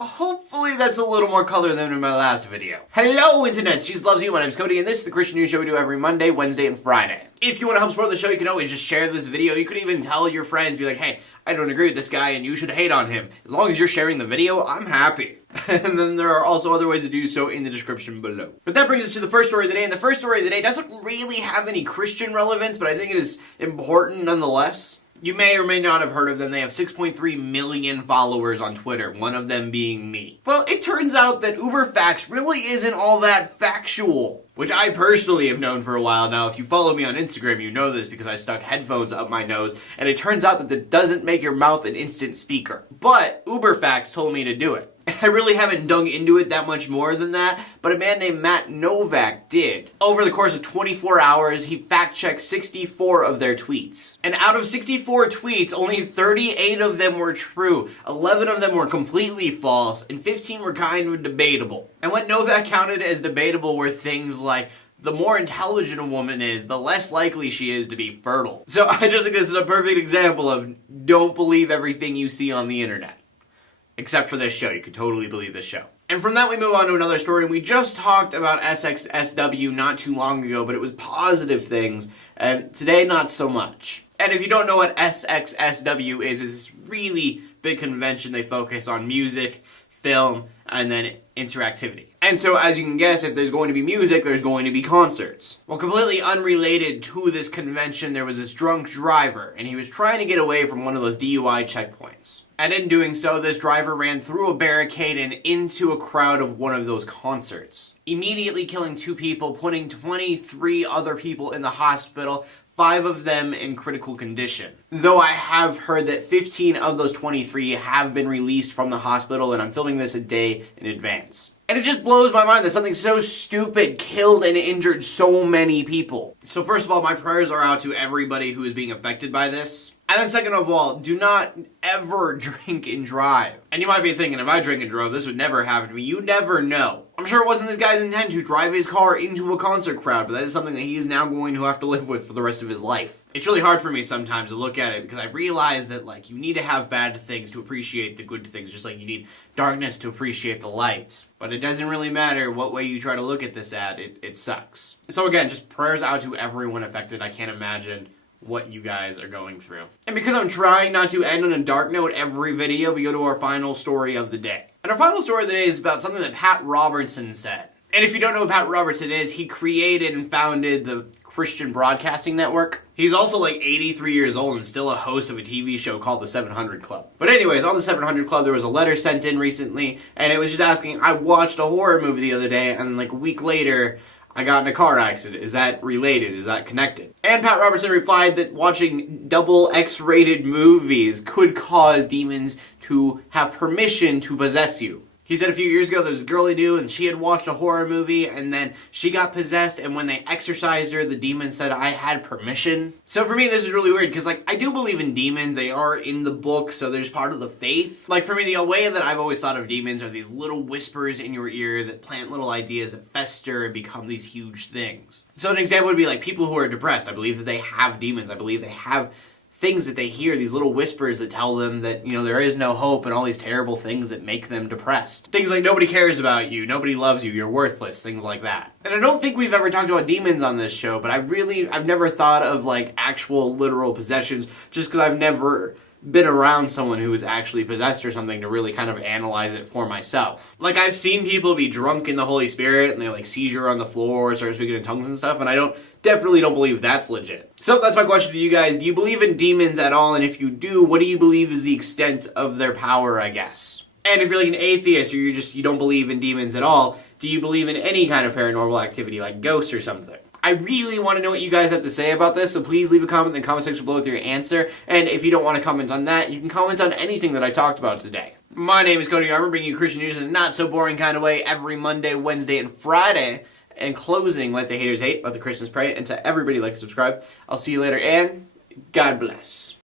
Hopefully that's a little more color than in my last video. Hello internet, she loves you. My name's Cody and this is the Christian News Show we do every Monday, Wednesday, and Friday. If you want to help support the show, you can always just share this video. You could even tell your friends, be like, hey, I don't agree with this guy and you should hate on him. As long as you're sharing the video, I'm happy. And then there are also other ways to do so in the description below. But that brings us to the first story of the day, and the first story of the day doesn't really have any Christian relevance, but I think it is important nonetheless. You may or may not have heard of them. They have 6.3 million followers on Twitter, one of them being me. Well, it turns out that UBERFACTS really isn't all that factual, which I personally have known for a while now. If you follow me on Instagram, you know this because I stuck headphones up my nose, and it turns out that doesn't make your mouth an instant speaker. But UBERFACTS told me to do it. I really haven't dug into it that much more than that, but a man named Matt Novak did. Over the course of 24 hours, he fact-checked 64 of their tweets. And out of 64 tweets, only 38 of them were true, 11 of them were completely false, and 15 were kind of debatable. And what Novak counted as debatable were things like, the more intelligent a woman is, the less likely she is to be fertile. So I just think this is a perfect example of don't believe everything you see on the internet. Except for this show. You could totally believe this show. And from that we move on to another story. We just talked about SXSW not too long ago, but it was positive things, and today not so much. And if you don't know what SXSW is, it's this really big convention. They focus on music, film, and then interactivity. And so as you can guess, if there's going to be music, there's going to be concerts. Well, completely unrelated to this convention, there was this drunk driver, and he was trying to get away from one of those DUI checkpoints. And in doing so, this driver ran through a barricade and into a crowd of one of those concerts, immediately killing 2 people, putting 23 other people in the hospital, 5 of them in critical condition. Though I have heard that 15 of those 23 have been released from the hospital, and I'm filming this a day in advance. And it just blows my mind that something so stupid killed and injured so many people. So first of all, my prayers are out to everybody who is being affected by this. And then second of all, do not ever drink and drive. And you might be thinking, if I drink and drove, this would never happen to me. You never know. I'm sure it wasn't this guy's intent to drive his car into a concert crowd, but that is something that he is now going to have to live with for the rest of his life. It's really hard for me sometimes to look at it because I realize that, like, you need to have bad things to appreciate the good things, just like you need darkness to appreciate the light. But it doesn't really matter what way you try to look at this at, it sucks. So again, just prayers out to everyone affected. I can't imagine what you guys are going through. And because I'm trying not to end on a dark note every video, we go to our final story of the day. And our final story of the day is about something that Pat Robertson said. And if you don't know what Pat Robertson is, he created and founded the Christian Broadcasting Network. He's also like 83 years old and still a host of a TV show called The 700 Club. But anyways, on The 700 Club, there was a letter sent in recently, and it was just asking, I watched a horror movie the other day, and like a week later, I got in a car accident. Is that related? Is that connected? And Pat Robertson replied that watching double X-rated movies could cause demons to have permission to possess you. He said a few years ago there was a girl he knew and she had watched a horror movie and then she got possessed, and when they exorcised her, the demon said, I had permission. So for me, this is really weird because, like, I do believe in demons. They are in the book, so there's part of the faith. Like, for me, the way that I've always thought of demons are these little whispers in your ear that plant little ideas that fester and become these huge things. So an example would be like people who are depressed. I believe that they have demons. I believe they have things that they hear, these little whispers that tell them that, you know, there is no hope and all these terrible things that make them depressed. Things like nobody cares about you, nobody loves you, you're worthless, things like that. And I don't think we've ever talked about demons on this show, but I've never thought of like actual literal possessions just because I've never been around someone who was actually possessed or something to really kind of analyze it for myself. Like, I've seen people be drunk in the Holy Spirit and they like seizure on the floor or start speaking in tongues and stuff, and I definitely don't believe that's legit. So that's my question to you guys. Do you believe in demons at all? And if you do, what do you believe is the extent of their power, I guess? And if you're like an atheist or you don't believe in demons at all, do you believe in any kind of paranormal activity like ghosts or something? I really want to know what you guys have to say about this, so please leave a comment in the comment section below with your answer. And if you don't want to comment on that, you can comment on anything that I talked about today. My name is Cody. I'm bringing you Christian news in a not so boring kind of way every Monday, Wednesday, and Friday. And closing, let the haters hate, let the Christians pray, and to everybody like and subscribe. I'll see you later, and God bless.